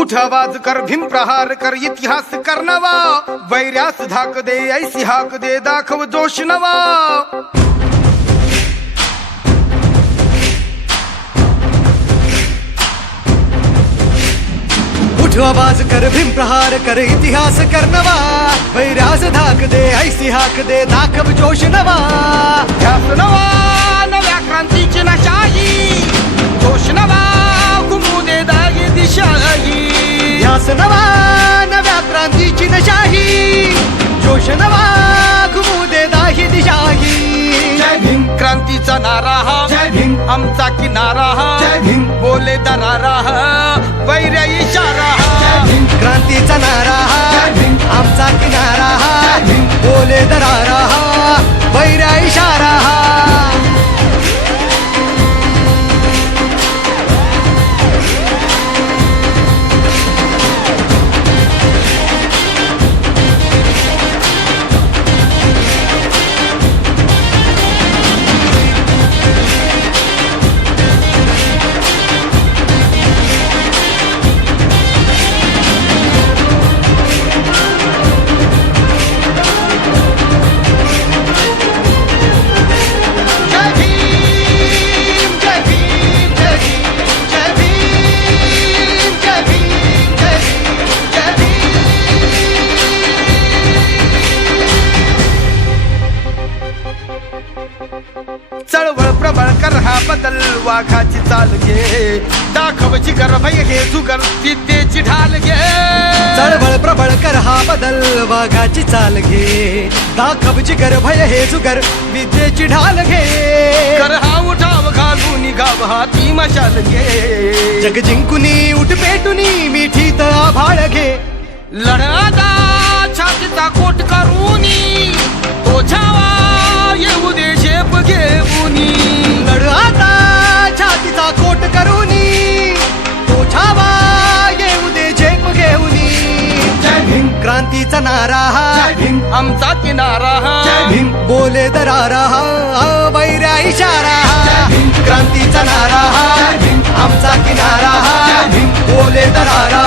उठ आवाज कर भीम प्रहार कर इतिहास कर नवा वैर्यास धाक दे ऐसी हाक दे दाखव जोश नवा उठ आवाज कर भीम प्रहार कर इतिहास कर नवा वैराज धाक दे ऐसी हाक दे दाखव जोश नवा ध्यास नवा नव्या क्रांतीची नशाही जोश नवा घुमू दे दागी दिशाही ध्यास नवा नव्या क्रांतीची नशाही जोश नवा घुमू दे दाही दिशाही जय भीम क्रांतीचा नारा हा जय भीम आमचा किनारा हा जय भीम बोले दरारा हा वैर्य इशारा हा क्रांतीचा नारा हा आमचा किनारा हा बोले दरारा हा वैरा इशारा हा चळवळ प्रबळ कर हा बदल वाघाची चाल घे दाखवची कर भय घे जुगर विद्येची ढाल घे चळवळ प्रबळ कर हा बदल वाघाची चाल घे दाखव जिगर भय हे जुगर विद्येची ढाल घे कर हा उठाव घालून गाव हाती मशाल घे जग जिंकुनी उठ पेटुनी मिठीत आभाळ घे लढादा छातीचा कोट करूनी तो छावा येऊ दे झेप घेऊनी लढ आता छातीचा कोट करूनी तो छावा येऊ दे झेप घेऊनी जय भीम क्रांतीचा नारा हा आमचा किनारा हा बोले दरारा हा वैर्या इशारा हा क्रांतीचा नारा हा आमचा किनारा हा बोले दरारा